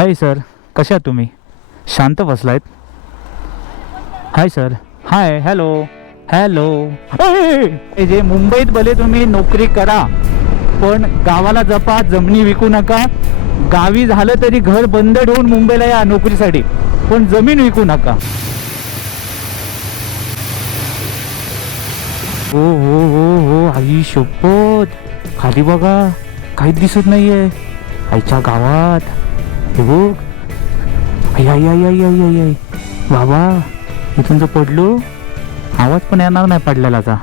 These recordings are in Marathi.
हाय सर, कशा आहात तुम्ही? शांत बसलायत. Hi sir. Hi. Hello hello. हे जे मुंबईत भले तुम्ही नोकरी करा, पण गावाला जपा, जमिनी विकू नका. गावी झालं तरी घर बंद ठेवून मुंबईला या नोकरीसाठी, पण जमीन विकू नका. हो हो हो हो, आई शपथ. खाली बघा, काहीच दिसत नाहीये आईच्या गावात. हे बघ. आई आई आई आई आई आई आई. बाबा, इथून जर पडलो, आवाज पण येणार नाही पडलेलाचा.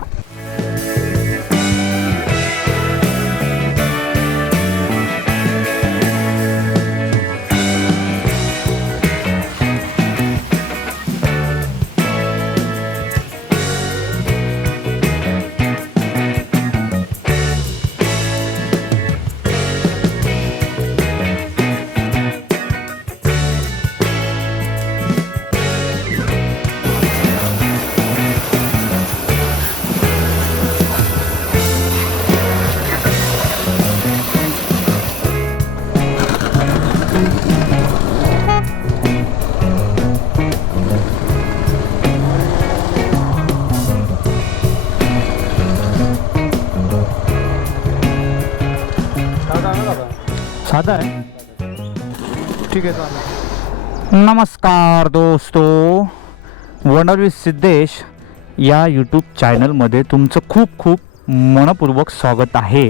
साधा आहे. ठीक आहे चालेल. नमस्कार दोस्तो, वंडर विथ सिद्धेश या यूट्यूब चॅनलमध्ये तुमचं खूप खूप मनपूर्वक स्वागत आहे.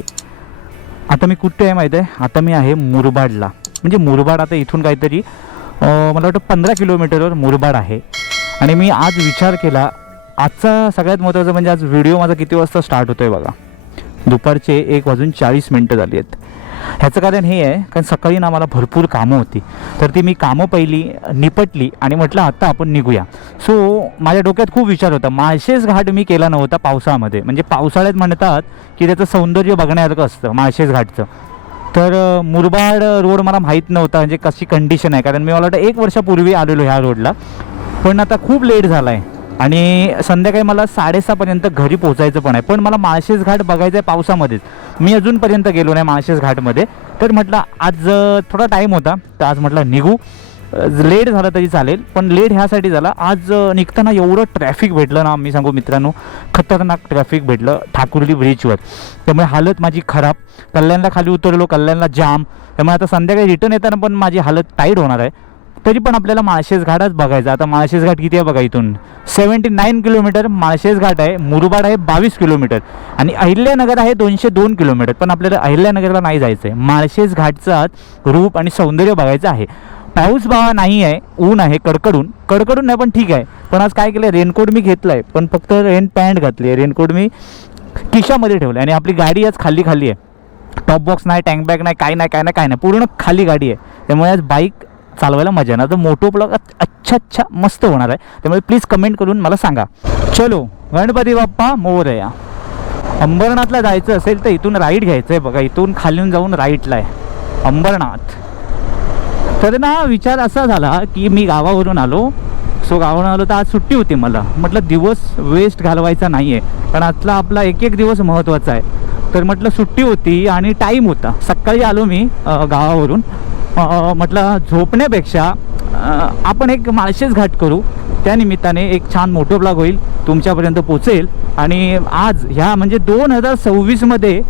आता मी कुठे आहे माहीत आहे? आता मी आहे मुरबाडला. म्हणजे मुरबाड आता इथून काहीतरी मला वाटतं 15 किलोमीटरवर मुरबाड आहे. आणि मी आज विचार केला, आजचा सगळ्यात महत्त्वाचं म्हणजे आज व्हिडिओ माझा किती वाजता स्टार्ट होतो आहे बघा. दुपारचे 1:40 झाली आहेत. ह्याचं कारण हे आहे, कारण सकाळी ना मला भरपूर कामं होती, तर ती मी कामं पहिली निपटली आणि म्हटलं आता आपण निघूया. सो माझ्या डोक्यात खूप विचार होता. माळशेज घाट मी केला नव्हता पावसाळ्यामध्ये. म्हणजे पावसाळ्यात म्हणतात की त्याचं सौंदर्य बघण्यासारखं असतं माळशेज घाटचं. तर मुरबाड रोड मला माहीत नव्हता म्हणजे कशी कंडिशन आहे, कारण मी मला वाटतं 1 वर्षापूर्वी आलेलो ह्या रोडला. पण आता खूप लेट झाला आहे आणि संध्याकाळी मला 6:30पर्यंत घरी पोचायचं पण आहे. पण मला माळशेज घाट बघायचं आहे पावसामध्येच. मी अजूनपर्यंत गेलो नाही माळशेज घाटमध्ये. तर म्हटलं आज थोडा टाईम होता, तर आज म्हटलं निघू. लेट झालं तरी चालेल, पण लेट ह्यासाठी झाला, आज निघताना एवढं ट्रॅफिक भेटलं ना, मी सांगू मित्रांनो, खतरनाक ट्रॅफिक भेटलं ठाकुर्ली ब्रिजवर. त्यामुळे हालत माझी खराब. कल्याणला खाली उतरलो, कल्याणला जाम. त्यामुळे आता संध्याकाळी रिटर्न येताना पण माझी हालत टाईट होणार आहे. तरी पण आपल्याला माळशेज घाटच बघायचा. आता माळशेज घाट किती आहे बघा, इथून 79 किलोमीटर माळशेज घाट आहे. मुरबाड आहे 22 किलोमीटर आणि अहिल्यानगर आहे 202 किलोमीटर. पण आपल्याला अहिल्यानगरला नाही जायचं आहे, माळशेज घाटचा रूप आणि सौंदर्य बघायचं आहे. पाऊस बाबा नाही आहे, ऊन आहे कडकडून नाही, पण ठीक आहे. पण आज काय केलं, रेनकोट मी घेतला आहे, पण फक्त रेन पॅन्ट घातली आहे. रेनकोट मी खिशामध्ये ठेवलं आणि आपली गाडी आज खाली आहे. टॉप बॉक्स नाही, टँक बॅग नाही, काय नाही, पूर्ण खाली गाडी आहे. त्यामुळे आज बाईक चालवायला मजा ना. तर मोटो ब्लॉग अच्छा मस्त होणार आहे. त्यामुळे प्लीज कमेंट करून मला सांगा. चलो, गणपती बाप्पा मोरया. अंबरनाथला जायचं असेल तर इथून राईट घ्यायचं आहे बघा. इथून खालून जाऊन राईटला आहे अंबरनाथ. तर ना विचार असा झाला की मी गावावरून आलो. सो गावावरून आलो तर आज सुट्टी होती. मला म्हटलं दिवस वेस्ट घालवायचा नाही आहे, कारण आजला आपला एक दिवस महत्त्वाचा आहे. तर म्हटलं सुट्टी होती आणि टाईम होता. सकाळी आलो मी गावावरून. म्हटलं झोपण्यापेक्षा आपण एक माळशेज घाट करू. त्यानिमित्ताने एक छान मोठं ब्लॉग होईल, तुमच्यापर्यंत पोचेल. आणि आज ह्या म्हणजे 2026मध्ये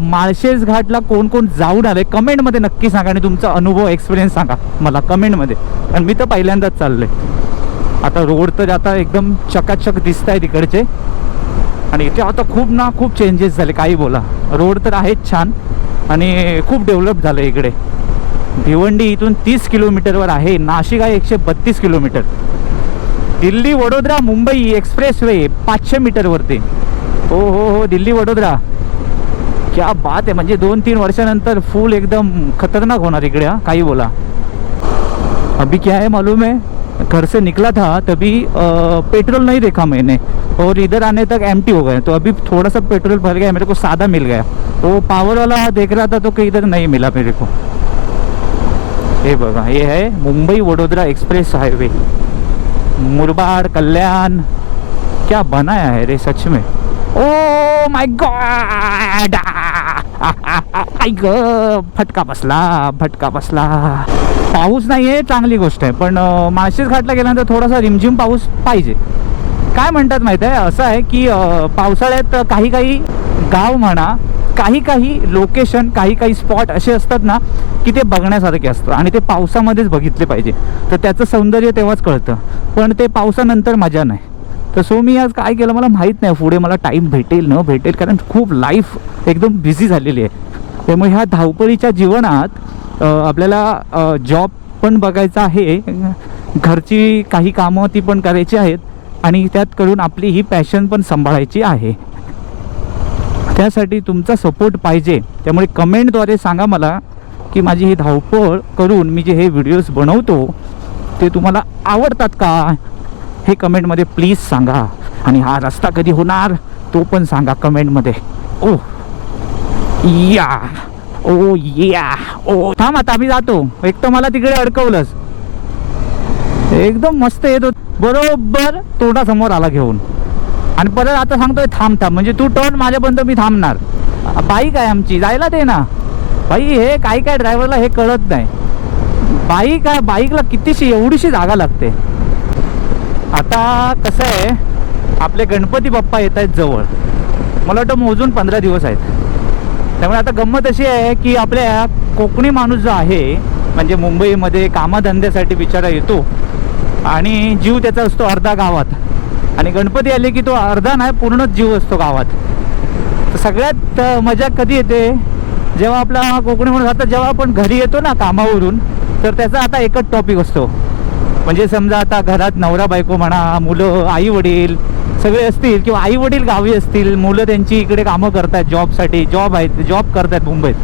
माळशेज घाटला कोण कोण जाऊन आले कमेंटमध्ये नक्की सांगा. आणि तुमचा अनुभव एक्सपिरियन्स सांगा मला कमेंटमध्ये, कारण मी तर पहिल्यांदाच चाललो आहे. आता रोड तर आता एकदम चकाचक दिसत आहे तिकडचे. आणि इथे आता खूप चेंजेस झाले, काही बोला. रोड तर आहेच छान आणि खूप डेव्हलप झालं इकडे. भिवंडी इथून 30 किलोमीटरवर आहे. नाशिक आहे 132 kilometre. Delhi Vadodara Mumbai express way 500 मीटरवरती. हो दिल्ली वडोदरा, क्या बात आहे. म्हणजे 2-3 वर्षानंतर फुल एकदम खतरनाक होणार इकडे. हा, काही बोला. अभी क्या है मालूम है, घर से निकला था तभी पेट्रोल नहीं देखा मैंने, और इधर आने तक एम्प्टी हो गए. तो अभी थोड़ा सा पेट्रोल भर गया, मेरे को सादा मिल गया. वो पावर वाला देख रहा था तो कि इधर नहीं मिला मेरे को. हे बघा, हे है मुंबई वडोदरा एक्सप्रेस हाईवे. मुरबाड कल्याण, क्या बनाया है रे सच में. ओ माय गॉड, आई ग, फटका बसला. पाऊस नाही आहे चांगली गोष्ट आहे, पण माळशेज घाटला गेल्यानंतर थोडासा रिमझिम पाऊस पाहिजे. काय म्हणतात माहिती आहे, असं आहे की पावसाळ्यात काही गाव म्हणा, काही लोकेशन, काही स्पॉट असे असतात ना की ते बघण्यासारखे असतं आणि ते पावसामध्येच बघितले पाहिजे. तर त्याचं सौंदर्य तेव्हाच कळतं, पण ते पावसानंतर मजा नाही. तर सो मी आज काय केलं मला माहीत नाही, पुढे मला टाईम भेटेल न भेटेल, कारण खूप लाईफ एकदम बिझी झालेली आहे. त्यामुळे ह्या धावपळीच्या जीवनात आपल्याला जॉब पण बघायचा आहे, घरची काही कामं ती पण करायची आहेत आणि त्यात करून आपली ही पॅशन पण सांभाळायची आहे. त्यासाठी तुमचा सपोर्ट पाहिजे. त्यामुळे कमेंटद्वारे सांगा मला की माझी ही धावपळ करून मी जे हे व्हिडिओज बनवतो ते तुम्हाला आवडतात का, हे कमेंटमध्ये प्लीज सांगा. आणि हा रस्ता कधी होणार तो पण सांगा कमेंटमध्ये. ओ या थांब, आता आम्ही जातो. एक तर मला तिकडे अडकवलंस, एकदम मस्त येतो, बरोबर तोंडासमोर आला घेऊन आणि परत आता सांगतोय थांब, म्हणजे तू टर्न माझ्यापर्यंत मी थांबणार. बाईक आहे आमची, जायला दे ना बाई. हे काय ड्रायव्हरला हे कळत नाही. बाईकला एवढीशी जागा लागते. आता कसं आहे, आपले गणपती बाप्पा येत आहेत जवळ, मला वाटतं मोजून 15 दिवस आहेत. त्यामुळे आता गंमत अशी आहे की आपल्या कोकणी माणूस जो आहे, म्हणजे मुंबईमध्ये कामधंद्यासाठी बिचारा येतो आणि जीव त्याचा असतो अर्धा गावात, आणि गणपती आले की तो अर्धा नाही पूर्णच जीव असतो गावात. तर सगळ्यात मजा कधी येते, जेव्हा आपला कोकणी माणूस आता जेव्हा आपण घरी येतो ना कामावरून, तर त्याचा आता एकच टॉपिक असतो. म्हणजे समजा आता घरात नवरा बायको म्हणा, मुलं आई वडील सगळे असतील, किंवा आई वडील गावी असतील, मुलं त्यांची इकडे कामं करतात जॉबसाठी, जॉब करतात मुंबईत.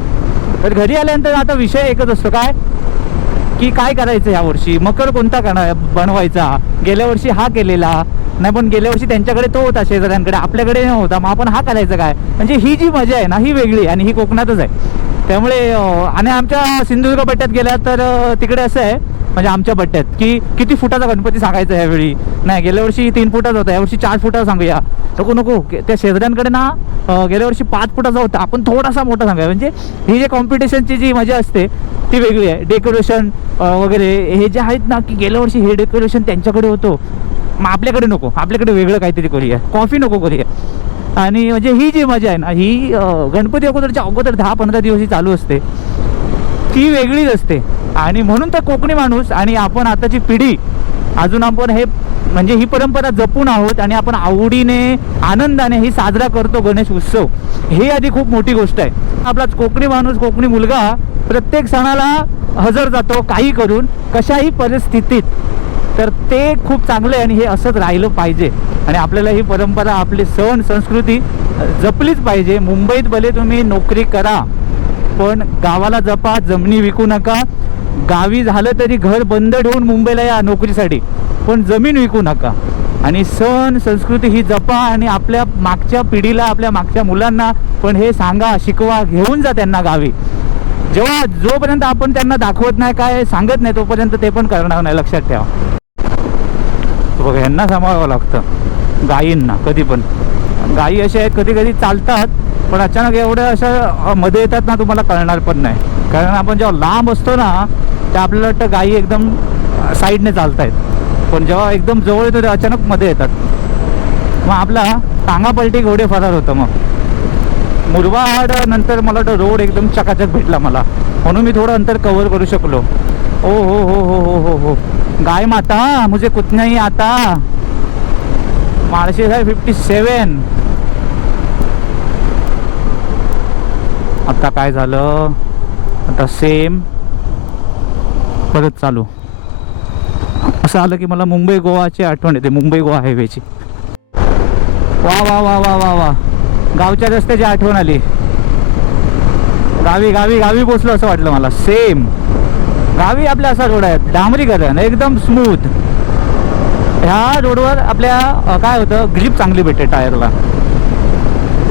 तर घरी आल्यानंतर आता विषय एकच असतो, की काय करायचं यावर्षी, मकर कोणता बनवायचा. गेल्या वर्षी हा केलेला नाही, पण गेल्या वर्षी त्यांच्याकडे तो होता शेजाऱ्यांकडे, आपल्याकडे नव्हता, मग आपण हा करायचं काय. म्हणजे ही जी मजा आहे ना ही वेगळी, आणि ही कोकणातच आहे. त्यामुळे आणि आमच्या सिंधुदुर्ग पट्ट्यात गेल्या तर तिकडे असं आहे, म्हणजे आमच्या पट्ट्यात की किती फुटाचा गणपती सांगायचा यावेळी. नाही, गेल्या वर्षी 3 फुटाचा होता, यावर्षी 4 फुटाचा सांगूया. नको त्या शेजाऱ्यांकडे ना गेल्या वर्षी 5 फुटाचा होता, आपण थोडासा मोठा सांगूया. म्हणजे ही जे कॉम्पिटिशनची जी मजा असते ती वेगळी आहे. डेकोरेशन वगैरे हे जे आहेत ना, की गेल्या वर्षी हे डेकोरेशन त्यांच्याकडे होतं, मग आपल्याकडे नको, आपल्याकडे वेगळं काहीतरी करूया, कॉफी नको करूया. आणि म्हणजे ही जी मजा आहे ना ही गणपती अगोदर 10-15 दिवस ही चालू असते, ती वेगळीच असते. आणि म्हणून तर कोकणी माणूस आणि आपण आताची पिढी अजून आपण हे म्हणजे ही परंपरा जपून आहोत आणि आपण आवडीने आनंदाने ही साजरा करतो गणेश उत्सव. हे आधी खूप मोठी गोष्ट आहे. आपला कोकणी माणूस, कोकणी मुलगा प्रत्येक सणाला हजर जातो, काही करून कशाही परिस्थितीत. तर ते खूप चांगलं आहे आणि हे असंच राहिलं पाहिजे. आणि आपल्याला ही परंपरा, आपली सण संस्कृती जपलीच पाहिजे. मुंबईत भले तुम्ही नोकरी करा, पण गावाला जपा, जमिनी विकू नका. गावी झालं तरी घर बंद ठेवून मुंबईला या नोकरीसाठी, पण जमीन विकू नका. आणि सण संस्कृती ही जपा आणि आपल्या मागच्या पिढीला, आपल्या मागच्या मुलांना पण हे सांगा, शिकवा, घेऊन जा त्यांना गावी. जोपर्यंत आपण त्यांना दाखवत नाही, काय सांगत नाही, तोपर्यंत ते पण करणार नाही, लक्षात ठेवा. बघा, ह्यांना सांभाळावं लागतं गायींना. कधी पण गायी अशा आहेत, कधी चालतात, पण अचानक एवढ्या अशा मध्ये येतात ना, तुम्हाला कळणार पण नाही. कारण आपण जेव्हा लांब असतो ना, तर आपल्याला वाटतं गायी एकदम साईडने चालत आहेत, पण जेव्हा एकदम जवळ येतो ते अचानक मध्ये येतात. मग आपला टांगापलटी घोडे फरार होतं. मग मुरबाड नंतर मला वाटतं रोड एकदम चकाचक भेटला मला, म्हणून मी थोडं अंतर कव्हर करू शकलो. ओ हो हो हो हो हो हो, गाय माता मुझे कुछ नहीं आता. माळशेज आहे 57. आता काय झालं, आता सेम परत चालू. असं आलं की मला मुंबई गोवाची आठवण येते, मुंबई गोवा हायवेची. वा वा वा वा वा वा, गावच्या रस्त्याची आठवण आली. गावी पोचलो असं वाटलं मला. सेम गावी आपल्या असा रोड आहे, डांबरीकरण एकदम स्मूथ. ह्या रोडवर आपल्या काय होतं, ग्रिप चांगली भेटते टायरला.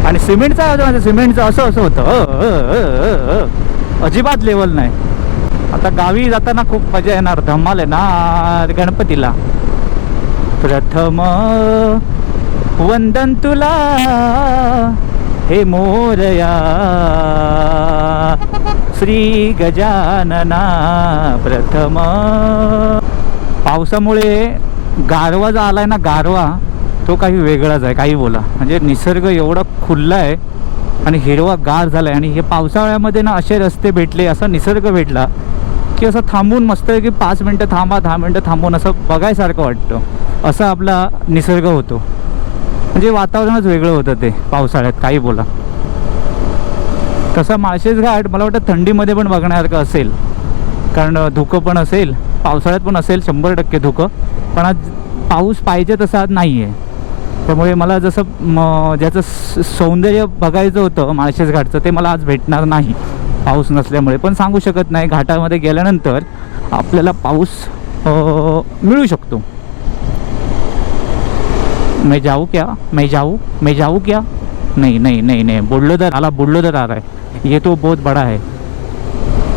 आणि सिमेंटचा होतं, म्हणजे सिमेंटचं असं होतं, अजिबात लेवल नाही. आता गावी जाताना खूप मजा येणार, धमाल येणार गणपतीला. प्रथम वंदन तुला हे मोरया श्री गजानना प्रथम. पावसामुळे गारवा जो आलाय ना, गारवा तो काही वेगळाच आहे, काही बोला. म्हणजे निसर्ग एवढा खुल्ला आहे आणि हिरवा गार झाला आहे. आणि हे पावसाळ्यामध्ये ना असे रस्ते भेटले, असा निसर्ग भेटला की असं थांबून मस्त की 5 मिनटं थांबा, 10 मिनटं थांबून असं बघायसारखं वाटतं. असा आपला निसर्ग होतो. म्हणजे वातावरणच वेगळं होतं ते पावसाळ्यात, काही बोला. तसा माळशेज घाट मला वाटतं थंडीमध्ये पण बघण्यासारखं असेल, कारण धुकं पण असेल, पावसाळ्यात पण असेल 100% धुकं. पण आज पाऊस पाहिजे तसा आज नाही आहे. त्यामुळे मला जसं ज्याचं सौंदर्य बघायचं होतं माळशेज घाटचं, ते मला आज भेटणार नाही पाऊस नसल्यामुळे. पण सांगू शकत नाही, घाटामध्ये गेल्यानंतर आपल्याला पाऊस मिळू शकतो. मैं जाऊँ क्या, मैं जाऊँ क्या? नहीं नहीं नहीं नहीं, बुल्डोजर आ रहा है, ये तो बहुत बड़ा है,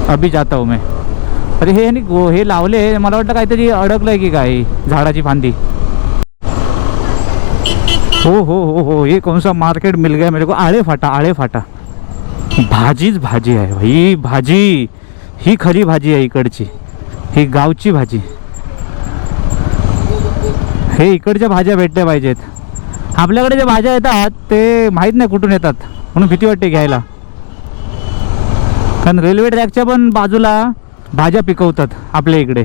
अभी जाता हूँ मैं. अरे हे लावले, मला वाटलं काहीतरी अडकलंय की काय झाडाची फांदी. हो, ये कौन सा मार्केट मिल गया मेरे को, आळे फाटा. भाजीच भाजी आहे भाई, भाजी ही खरी भाजी आहे इकडची, ही गावची भाजी. हे इकडच्या भाज्या भेटल्या पाहिजेत. आपल्याकडे ज्या भाज्या येतात ते माहीत नाही कुठून येतात, म्हणून भीती वाटते घ्यायला. कारण रेल्वे ट्रॅकच्या पण बाजूला भाज्या पिकवतात आपल्या इकडे.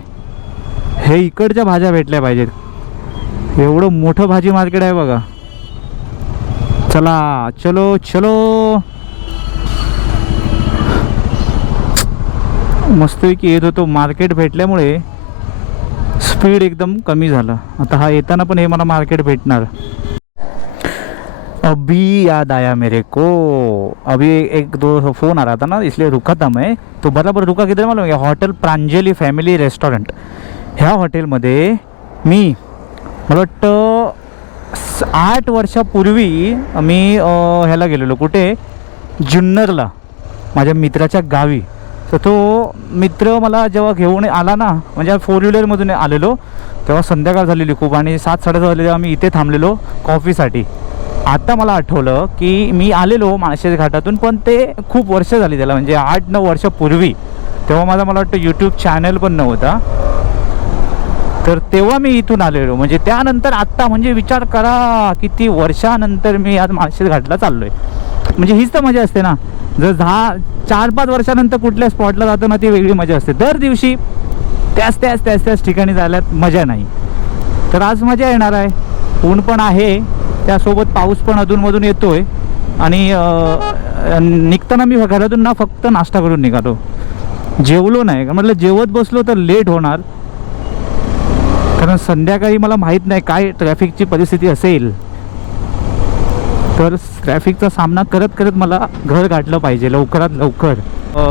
हे इकडच्या भाज्या भेटल्या पाहिजेत. एवढं मोठं भाजी मार्केट आहे बघा. चला चलो मस्तपैकी येत होतो. मार्केट भेटल्यामुळे स्पीड एकदम कमी झाला. आता हा येताना पण हे मला मार्केट भेटणार. अभी याद आया मेरे को, अभी एक दो फ़ोन आ रहा था ना, इसलिए रुका था मैं. तो बराबर रुका किधर मालूम आहे? Hotel Pranjali family restaurant. ह्या हॉटेलमध्ये मी मला वाटतं 8 वर्षापूर्वी मी ह्याला गेलेलो, कुठे, जुन्नरला, माझ्या मित्राच्या गावी. तर तो मित्र मला जेव्हा घेऊन आला ना, म्हणजे 4 व्हीलरमधून आलेलो, तेव्हा संध्याकाळ झालेली खूप आणि 7-7:30 झाले. तेव्हा मी इथे थांबलेलो कॉफीसाठी. आता मला आठवलं की मी आलेलो माळशेज घाटातून, पण ते खूप वर्ष झाली त्याला, म्हणजे 8-9 वर्षापूर्वी. तेव्हा मला वाटतं यूट्यूब चॅनल पण नव्हता. तर तेव्हा मी इथून आलेलो, म्हणजे त्यानंतर आत्ता, म्हणजे विचार करा किती वर्षानंतर मी आज माळशेज घाटला चाललो आहे. म्हणजे हीच तर मजा असते ना. जर 4-5 वर्षानंतर कुठल्या स्पॉटला जातो ना, ती वेगळी मजा असते. दर दिवशी त्याच ठिकाणी जायला मजा नाही. तर आज मजा येणार आहे. ऊन पण आहे, त्यासोबत पाऊस पण अधूनमधून येतोय. आणि निघताना मी घरातून ना फक्त नाश्ता करून निघालो, जेवलो नाही. म्हटलं जेवत बसलो तर लेट होणार, कारण संध्याकाळी मला माहीत नाही काय ट्रॅफिकची परिस्थिती असेल. तर ट्रॅफिकचा सामना करत करत मला घर गाठलं पाहिजे लवकरात लवकर.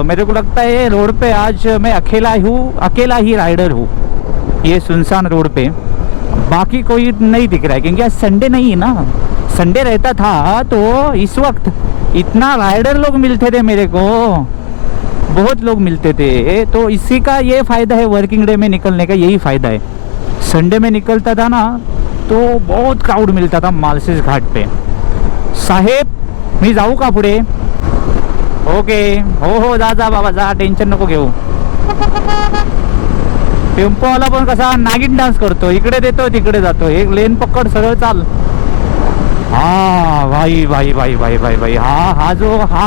मेरे को लगता है रोड पे आज मैं अकेला ही राइडर हूँ ये सुनसान रोड पे. बाकी कोई नहीं दिख रहा है, क्योंकि आज संडे नहीं है ना. संडे रहता था तो इस वक्त इतना राइडर लोग मिलते थे मेरे को, बहुत लोग मिलते थे. तो इसी का ये फ़ायदा है, वर्किंग डे में निकलने का यही फ़ायदा है. संडे में निकलता था ना तो बहुत क्राउड मिलता था माळशेज घाट पे. साहेब मी जाऊ का पुढे? ओके, हो जा बाबा जा, टेन्शन नको घेऊ. टेम्पोवाला पण कसा नागिन डान्स करतो, इकडे देतो तिकडे जातो. एक लेन पकड, सरळ चाल. हा भाई, हा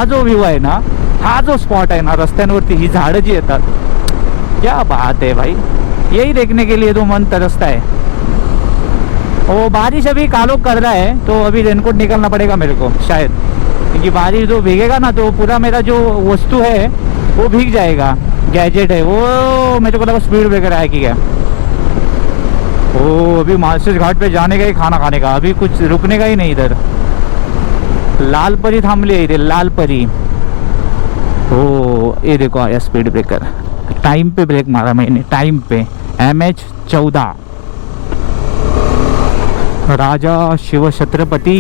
जो व्ह्यू आहे ना, हा जो स्पॉट आहे ना रस्त्यांवरती, ही झाडं जी येतात, क्या बात है भाई. यही देखने के लिए तो मन तरसता है. ओ बारिश अभी कालोक कर रहा है, तो अभी रेनकोट निकालना पड़ेगा मेरे को शायद, क्योंकि बारिश जो भीगेगा ना तो पूरा मेरा जो वस्तु है वो भीग जाएगा. गैजेट है वो, मेरे को लगा स्पीड ब्रेकर है कि क्या. ओ अभी माळशेज घाट पे जाने का ही, खाना खाने का, अभी कुछ रुकने का ही नहीं इधर. लाल परी थांबली आहे इथे, लाल परी. हो ये देखो आया स्पीड ब्रेकर. टाइम पे ब्रेक मारा मैंने, टाइम पे. MH14 राजा शिवछत्रपती.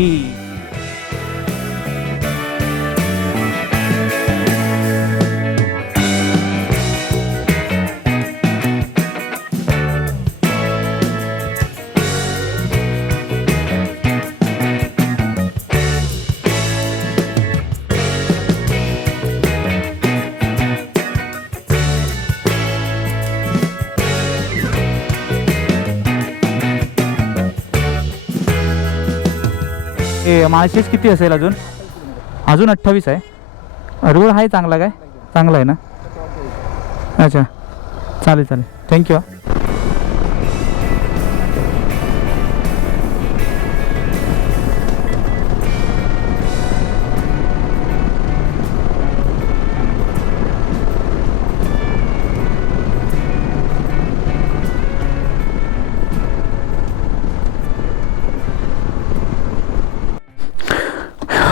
माळशेज किती असेल अजून? अजून 28 आहे. रोड आहे चांगला काय? चांगला आहे ना? अच्छा, चालेल चालेल, थँक्यू.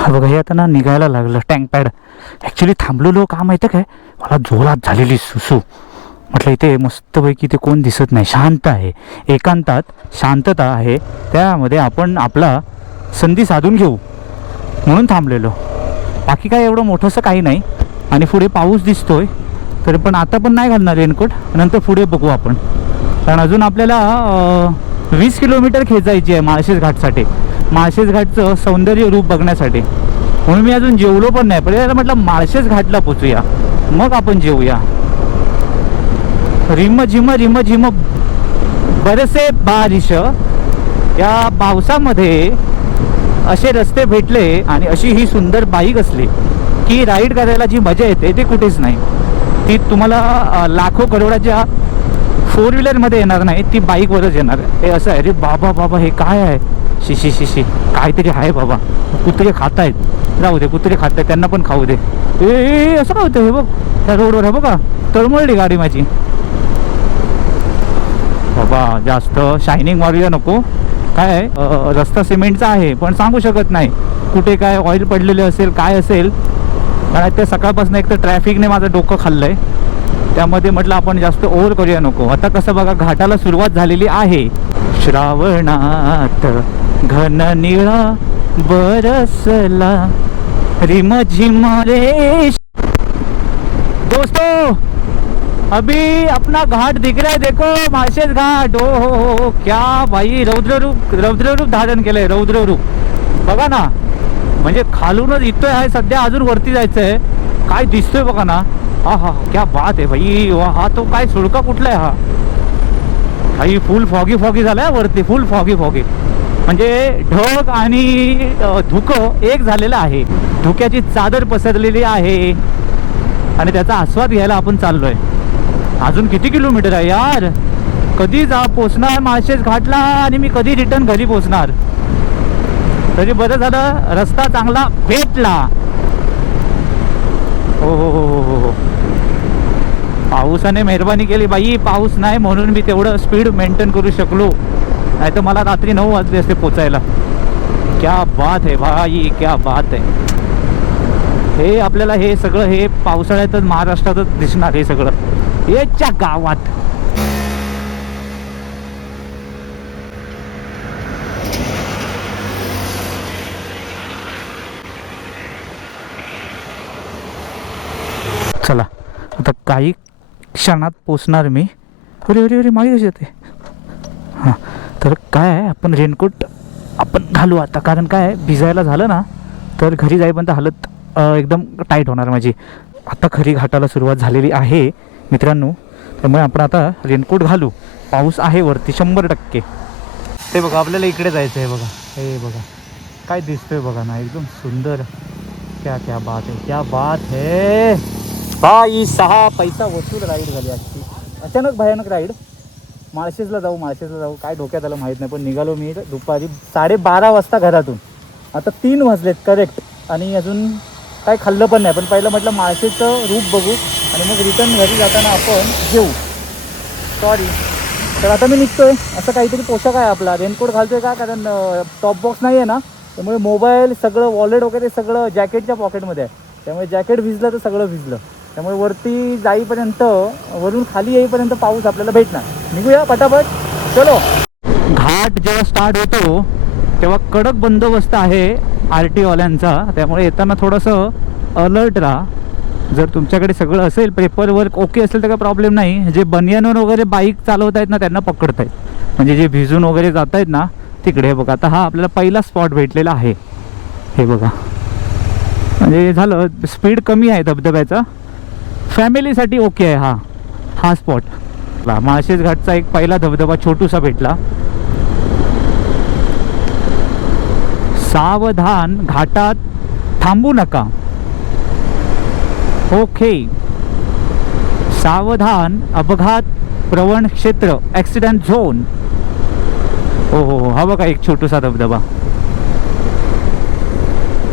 बघा हे आता ना निघायला लागलं टँक पॅड. ॲक्च्युली थांबलेलो का माहिती काय, मला जोरात झालेली सुसू. म्हटलं इथे मस्तपैकी इथे कोण दिसत नाही, शांत आहे, एकांतात शांतता आहे, त्यामध्ये आपण आपला संधी साधून घेऊ म्हणून थांबलेलो. बाकी काय एवढं मोठंसं काही नाही. आणि पुढे पाऊस दिसतोय तरी पण आता पण नाही घालणार रेनकोट, नंतर पुढे बघू आपण. कारण अजून आपल्याला 20 किलोमीटर खेचायची आहे माळशेज घाटसाठी, माळशेज घाटचं सौंदर्य रूप बघण्यासाठी. म्हणून मी अजून जेवलो पण नाही. पहिले म्हटलं माळशेज घाटला पोचूया, मग आपण जेवूया. रिम झिम रिम झिम बरसे बारिश. या पावसामध्ये असे रस्ते भेटले आणि अशी ही सुंदर बाईक असली की राईड करायला जी मजा येते ते कुठेच नाही. ती तुम्हाला लाखो करोडाच्या 4 व्हीलरमध्ये येणार नाही, ती बाईकवरच येणार. हे असं आहे. अरे बाबा बाबा हे काय आहे, शिशी शिशी काहीतरी आहे बाबा. कुत्रे खात आहेत, जाऊ दे, कुत्रे खात आहेत, त्यांना पण खाऊ दे. ए असं काय होतं हे बघ, त्या रोडवर आहे बघा, तळमळली गाडी माझी. बाबा जास्त शायनिंग मारूया नको. काय रस्ता सिमेंटचा आहे पण सांगू शकत नाही कुठे काय ऑइल पडलेले असेल, काय असेल. कारण ते सकाळपासून एक तर ट्रॅफिकने माझं डोकं खाल्लं आहे, त्यामध्ये म्हटलं आपण जास्त ओव्हर करूया नको. आता कसं बघा घाटाला सुरुवात झालेली आहे. श्रावणात घन निळा बरसला रिम झिम रे. दोस्तों अभी अपना घाट दिख रहा है, देखो माळशेज घाट. हो, क्या भाई, रौद्र रूप धारण केलंय, रौद्र रूप. बघा ना, म्हणजे खालूनच इतोय आहे सध्या, अजून वरती जायचं आहे. काय दिसतोय बघा ना. हा हा, क्या बात आहे भाई. हा तो काय सुळका कुठला आहे हा भाई. फुल फॉगी फॉगी झालाय वरती, फुल फॉगी फॉगी. म्हणजे ढग आणि धुकं एक झालेलं आहे, धुक्याची चादर पसरलेली आहे आणि त्याचा आस्वाद घ्यायला आपण चाललोय. अजून किती किलोमीटर आहे यार, कधी पोचणार माळशेज घाटला आणि मी कधी रिटर्न घरी पोचणार. तरी बरं झालं रस्ता चांगला भेटला. हो हो हो हो हो, पावसाने मेहरबानी केली बाई. पाऊस नाही म्हणून मी तेवढं स्पीड मेंटेन करू शकलो, नाही तर मला रात्री 9 वाजले असते पोचायला. क्या बात आहे भाई, क्या बात आहे. हे आपल्याला हे सगळं हे पावसाळ्यातच महाराष्ट्रातच दिसणार हे सगळं याच्या गावात. चला आता काही क्षणात पोचणार मी. अरे अरे अरे मागे कशी येते. हां तर काय आहे, आपण रेनकोट आपण घालू आता. कारण काय आहे, भिजायला झालं ना तर घरी जाईपर्यंत हालत एकदम टाईट होणार माझी. आता खरी घाटाला सुरुवात झालेली आहे मित्रांनो, त्यामुळे आपण आता रेनकोट घालू. पाऊस आहे वरती 100%. ते बघा आपल्याला इकडे जायचं आहे बघा. हे बघा काय दिसतोय बघा ना, एकदम सुंदर. क्या क्या बात आहे, क्या बात है भाई. 6 पैसा वसूल राईड झाली आजची. अचानक भयानक राईड. माळशेजला जाऊ काय डोक्यात आलं माहीत नाही, पण निघालो मी दुपारी 12:30 वाजता घरातून. आता 3 वाजलेत करेक्ट आणि अजून काय खाल्लं पण नाही. पण पहिलं म्हटलं माळशेजचं रूप बघू आणि मग रिटर्न घरी जाताना आपण जेऊ. सॉरी. तर आता मी निघतोय. असं काहीतरी पोशाख आहे आपला. रेनकोट घालतोय का, कारण टॉप बॉक्स नाही आहे ना, त्यामुळे मोबाईल सगळं वॉलेट वगैरे सगळं जॅकेटच्या पॉकेटमध्ये आहे. त्यामुळे जॅकेट भिजलं तर सगळं भिजलं. त्यामुळे वरती जाईपर्यंत, वरून खाली येईपर्यंत पाऊस आपल्याला भेटणार. निघूया पटापट, चलो. घाट जेव्हा स्टार्ट होतो तेव्हा कडक बंदोबस्त आहे RT वाल्यांचा, त्यामुळे येताना थोडंसं अलर्ट राहा. जर तुमच्याकडे सगळं असेल, पेपर वर्क ओके असेल तर काही प्रॉब्लेम नाही. जे बनियानवर वगैरे बाईक चालवत आहेत ना त्यांना पकडत आहेत, म्हणजे जे भिजून वगैरे जात आहेत ना तिकडे. बघा आता हा आपल्याला पहिला स्पॉट भेटलेला आहे. हे बघा, म्हणजे झालं स्पीड कमी आहे धबधब्याचा, फॅमिलीसाठी ओके आहे हा स्पॉट. माळशेज घाटचा एक पहिला धबधबा छोटूसा भेटला. सावधान, घाटात थांबू नका. ओके. सावधान, अपघात प्रवण क्षेत्र, ॲक्सिडेंट झोन. हो हो हो, हा बघा एक छोटूसा धबधबा.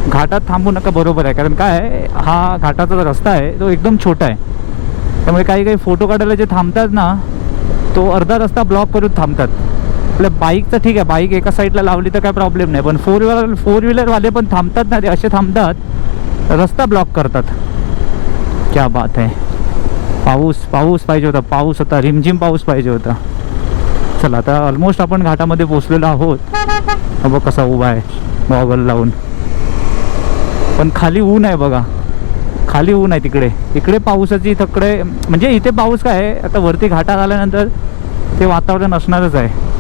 घाटात थांबू नका, बरोबर आहे. कारण काय आहे, हा घाटाचा जो रस्ता आहे तो एकदम छोटा आहे. त्यामुळे काही काही फोटो काढायला जे थांबतात ना, तो अर्धा रस्ता ब्लॉक करून थांबतात. आपल्या बाईकचं ठीक आहे, बाईक एका साईडला लावली तर काय प्रॉब्लेम नाही, पण फोर व्हीलरवाले पण थांबतात ना, ते असे थांबतात, रस्ता ब्लॉक करतात. क्या बात आहे. पाऊस पाऊस पाहिजे होता, पाऊस होता, रिमझिम पाऊस पाहिजे होता. चला आता ऑलमोस्ट आपण घाटामध्ये पोचलेलो आहोत. बघ कसा उभा आहे गॉगल लावून. पण खाली ऊन आहे बघा, खाली ऊन आहे तिकडे. इकडे पावसाची तकडे, म्हणजे इथे पाऊस काय आहे, आता वरती घाटात आल्यानंतर ते वातावरण असणारच आहे.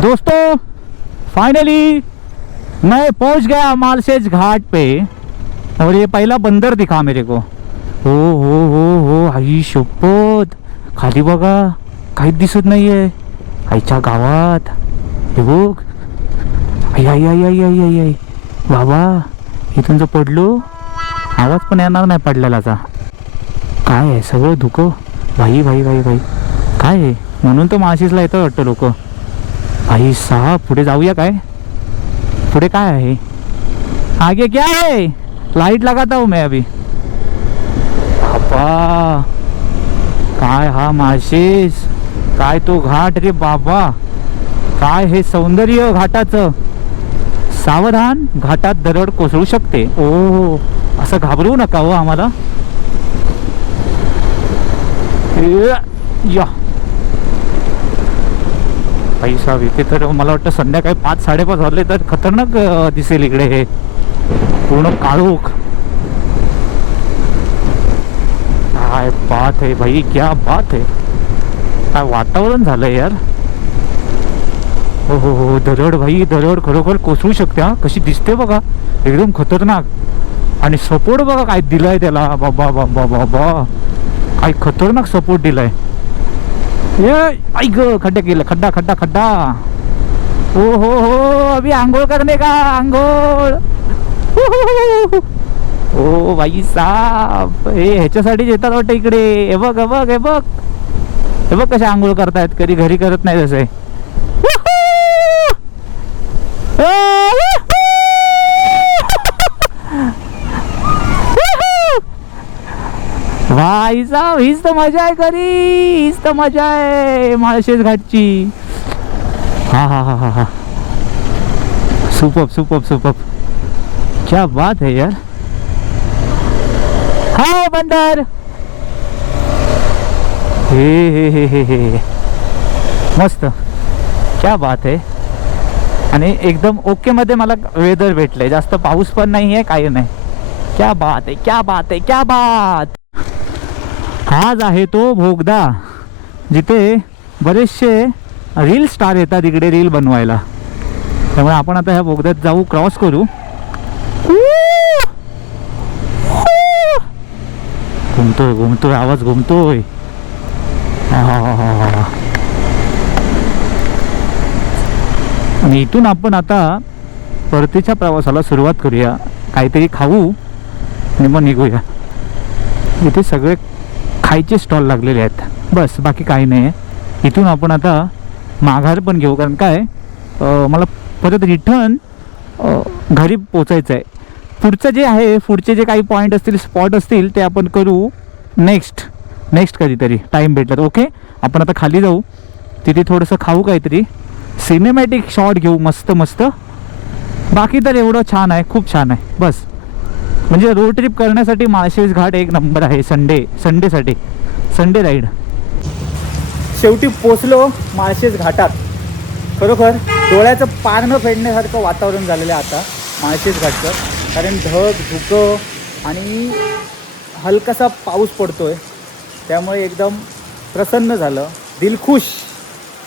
दोस्तों फाइनली मैं पहुंच गया मालशेज घाट पे, और ये पहला बंदर दिखा मेरे को. हो आई शपथ, खाली बघा काहीच दिसत नाहीये. आईच्या गावात हे बघ. आई आई आई आई आई आई आई बाबा, इथून जर पडलो आवाज पण येणार नाही पडलेलाचा. काय आहे सगळं धुकं. भाई भाई भाई भाई काय आहे, म्हणून तर माळशेजला येतं वाटतं लोक. भाई साहब पुढे जाऊया काय, पुढे काय आहे, आगे क्या है, लाइट लगाता हूँ मैं अभी. बाबा काय हा माळशेज, काय तो घाट रे बाबा, काय हे सौंदर्य घाटाचं. सावधान, घाटात दरड कोसळू शकते. ओ असं घाबरवू नका हो आम्हाला. या भाई साहेब, इथे तर मला वाटतं संध्याकाळी 5-5:30 वाजले तर खतरनाक दिसेल इकडे. हे पूर्ण काळोख. काय बात आहे भाई, क्या बात आहे. काय वातावरण झालंय यार. हो हो हो, दरड भाई, दरड खरोखर कोसळू शकते. हा कशी दिसते बघा, एकदम खतरनाक. आणि सपोर्ट बघा काय दिलाय त्याला. बाबा बाबा बाबा, काय खतरनाक सपोर्ट दिलाय. ये ऐक, खड्डा केलं, खड्डा खड्डा खड्डा. हो हो हो, अभी आंघोळ करने का, आंघोळ. ओ भाई साहब, हे ह्याच्यासाठी येतात वाटतं इकडे. हे बघ हे बघ हे बघ हे बघ कसे आंघोळ करतायत, कधी घरी करत नाही तसे. भाई साहब, हीच तर मजा आहे खरी, हीच तर मजा आहे माळशेज घाटची. हा हा हा हा हा, सुपर सुपर सुपर, क्या बात है यार. हा बंदर, हे मस्त, क्या बात आहे. आणि एकदम ओके मध्ये मला वेदर भेटलंय, जास्त पाऊस पण नाही आहे, काही नाही. क्या बात आहे, क्या बात आहे, क्या बात. हाच आहे तो भोगदा, जिथे बरेचसे रील स्टार येतात इकडे रील बनवायला. त्यामुळे आपण आता ह्या बोगद्यात जाऊ, क्रॉस करू. घुमतोय घुमतोय, आवाज घुमतोय. आणि इथून आपण आता परतीच्या प्रवासाला सुरुवात करूया. काहीतरी खाऊ आणि मग निघूया. इथे सगळे खायचे स्टॉल लागलेले आहेत, बस बाकी काही नाही आहे. इथून आपण आता माघार पण घेऊ, कारण काय मला परत रिटर्न घरी पोचायचं आहे. पुढचं जे आहे, पुढचे जे काही पॉईंट असतील, स्पॉट असतील, ते आपण करू नेक्स्ट कधीतरी टाईम भेटला तर. ओके, आपण आता खाली जाऊ, तिथे थोडंसं खाऊ, काहीतरी सिनेमॅटिक शॉट घेऊ मस्त मस्त. बाकी तर एवढं छान आहे, खूप छान आहे. बस म्हणजे रोड ट्रिप करण्यासाठी माळशेज घाट एक नंबर आहे. संडेसाठी संडे राईड. शेवटी पोचलो माळशेज घाटात. खरोखर डोळ्याचं पारणं फेडण्यासारखं वातावरण झालेलं आहे आता माळशेज घाटचं. कारण ढग धुकं आणि हलकासा पाऊस पडतोय, त्यामुळे एकदम प्रसन्न झालं, दिलखुश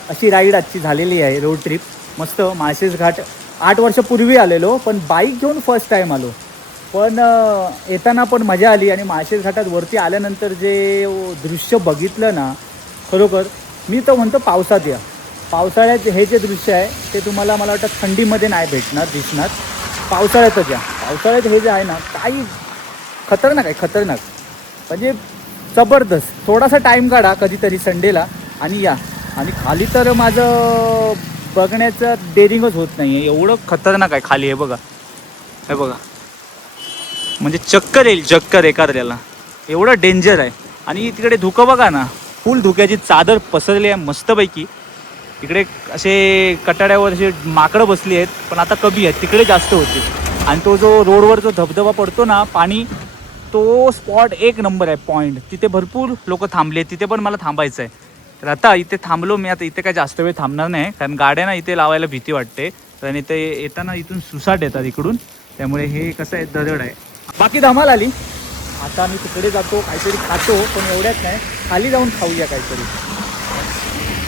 अशी राईड आजची झालेली आहे. रोड ट्रिप मस्त. माळशेज घाट 8 वर्षापूर्वी आलेलो, पण बाईक घेऊन फर्स्ट टाईम आलो. पण येताना पण मजा आली. आणि माळशेज घाटात वरती आल्यानंतर जे दृश्य बघितलं ना, खरोखर मी तर म्हणतो पावसात या. पावसाळ्यात हे जे दृश्य आहे ते तुम्हाला मला वाटतं थंडीमध्ये नाही दिसणार, पावसाळ्यातच या. पावसाळ्यात हे जे आहे ना काही खतरनाक आहे, खतरनाक म्हणजे जबरदस्त. थोडासा टाईम काढा कधीतरी संडेला आणि या. आणि खाली तर माझं बघण्याचं डेअरिंगच होत नाही आहे, एवढं खतरनाक आहे खाली. हे बघा, हे बघा, म्हणजे चक्कर येईल, चक्कर एखाद्याला, एवढं डेंजर आहे. आणि तिकडे धुकं बघा ना, फुल धुक्याची चादर पसरली आहे मस्तपैकी. इकडे असे कटाड्यावर असे माकडं बसली आहेत, पण आता कमी आहेत, तिकडे जास्त होती. आणि तो जो रोडवर जो धबधबा पडतो ना पाणी, तो स्पॉट एक नंबर आहे, पॉईंट. तिथे भरपूर लोक थांबले, तिथे पण मला थांबायचं आहे. तर आता इथे थांबलो मी. आता इथे काय जास्त वेळ थांबणार नाही, कारण गाड्या ना इथे लावायला भीती वाटते. कारण इथे येताना इथून सुसाट येतात इकडून, त्यामुळे हे कसं आहे, दरड आहे. बाकी धमाल आली. आता मी तिकडे जातो, काहीतरी खातो, पण एवढ्यात नाही, खाली जाऊन खाऊया काहीतरी.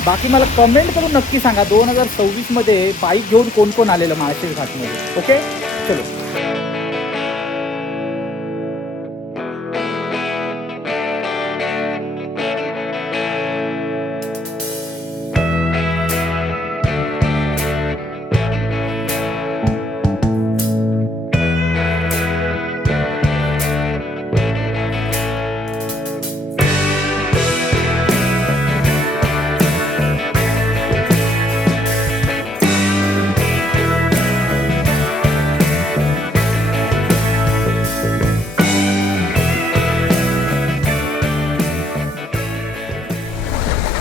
बाकी मला कमेंट करून नक्की सांगा 2026मध्ये बाईक घेऊन कोण कोण आलेलं माळशेज घाटमध्ये. ओके, चलो.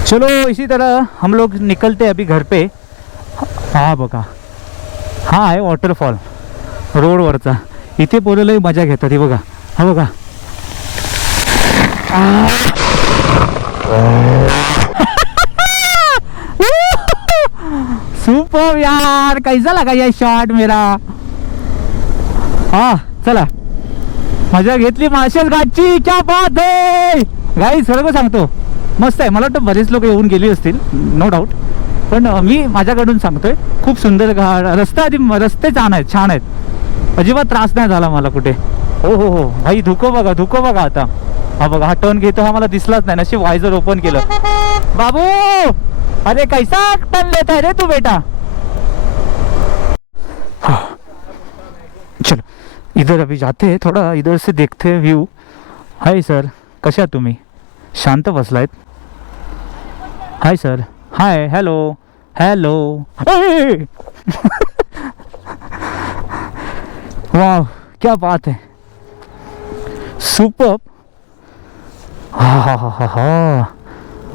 चलो इसी तरह हम लोग निकलते हैं अभी घर पे. हा बघा, हा आहे वॉटरफॉल रोडवरचा. इथे पोरं लई मजा घेतात. हे बघा, हा बघा. सुपर यार, कैसा लगा ये शॉट मेरा. हा चला, मजा घेतली माळशेज घाटची. क्या बात आहे गाईस, सर्व सांगतो मस्त आहे. मला वाटतं बरेच लोक येऊन गेली असतील, नो डाऊट, पण मी माझ्याकडून सांगतोय खूप सुंदर घाट. रस्ते छान आहेत, अजिबात त्रास नाही झाला मला कुठे. हो हो हो भाई, धुकं बघा, धुकं बघा. आता हा बघा, हा टर्न घेतो, हा मला दिसलाच नाही, नशीब वायझर ओपन केलं. बाबू, अरे कैसा टर्न लेता है रे तू बेटा. चलो इधर अभी जाते हैं, थोड़ा इधर से देखते हैं व्यू. हाय सर, कशा आहात तुम्ही? शांत बसलायत. Hi sir, hi, hello hello. वाह, क्या बात है, सुपर. हा हा हा हा हा,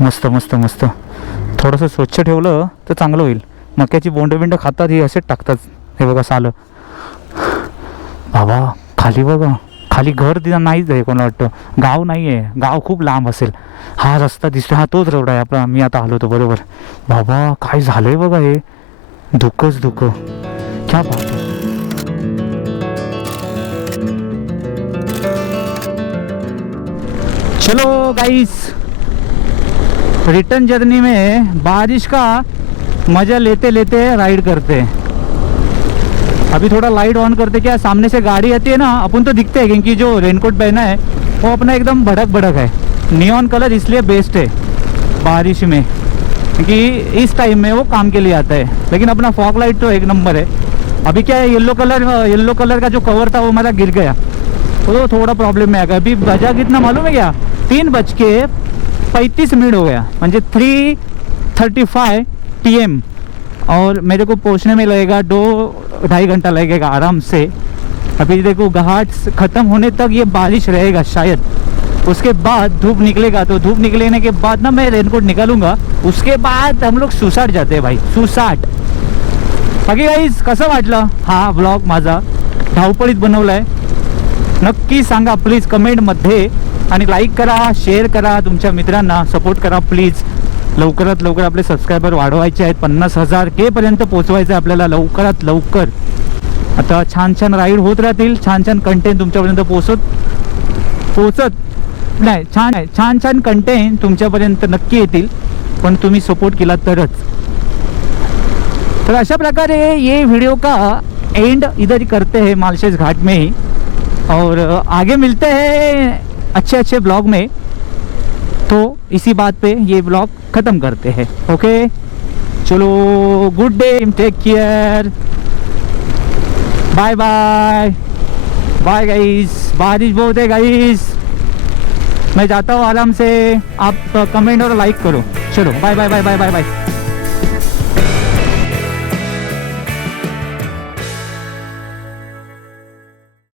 मस्त मस्त मस्त. थोडंसं स्वच्छ ठेवलं तर चांगलं होईल. मक्याची बोंड खातात ही, असेच टाकतात. हे बघा सालं. बाबा खाली बघा, खाली घर तिथं नाहीच आहे, कोणाला वाटतं गाव नाही आहे, गाव खूप लांब असेल. हा रस्ता दिसतो, हा तोच रोड आहे आपला, मी आता आलो होतो बरोबर. बाबा काय झालंय बघा, हे धुकंच धुकं. क्या बात आहे. चलो गाइस, रिटर्न जर्नी में बारिश का मजा लेते लेते राइड करते हैं. अभी थोड़ा लाइट ऑन करते, क्या सामने से गाड़ी आती है ना, अपन तो दिखते हैं क्योंकि जो रेनकोट पहना है वो अपना एकदम भड़क भड़क है. नियॉन कलर इसलिए बेस्ट है बारिश में, क्योंकि इस टाइम में वो काम के लिए आता है. लेकिन अपना फॉग लाइट तो एक नंबर है. अभी क्या है, येलो कलर का जो कवर था वो हमारा गिर गया, तो थोड़ा प्रॉब्लम में आ गया. अभी बजा कितना मालूम है क्या, 3:35 हो गया, म्हणजे 3:35 PM. और मेरे को पहुंचने में लगेगा 2-2.5 घंटा लगेगा आराम से. अभी देखो घाट ख़त्म होने तक ये बारिश रहेगा शायद. उसके बाद धूप निकलेगा, तो धूप निकलने के बाद ना मैं रेनकोट निकालूंगा. उसके बाद हम लोग सुसाट जाते हैं भाई, सुसाट. बाकी गाईज कसं वाटलं हा ब्लॉग माझा, धावपळीत बनवला आहे. नक्की सांगा प्लीज कमेंटमध्ये, आणि लाईक करा, शेअर करा, तुमच्या मित्रांना सपोर्ट करा प्लीज. लवकरात लवकर आपले सबस्क्रायबर वाढवायचे आहेत, 50,000 के पर्यंत पोचवायचं आहे आपल्याला लवकरात लवकर. आता छान छान राईड होत राहतील, छान छान कंटेंट तुमच्यापर्यंत छान छान कंटेंट तुमच्यापर्यंत नक्की येतील, पण तुम्ही सपोर्ट केला तरच. तर अशा प्रकारे ये वीडियो का एंड इधर ही करते हैं माळशेज घाट में ही, और आगे मिलते हैं अच्छे ब्लॉग में. तो इसी बात पे ये ब्लॉग ख़त्म करते हैं. ओके. चलो good day, take care, bye bye bye guys. बारिश बहुत है गाइस, मैं जाता हूँ आराम से, आप कमेंट और लाइक करो। चलो bye bye bye bye bye bye.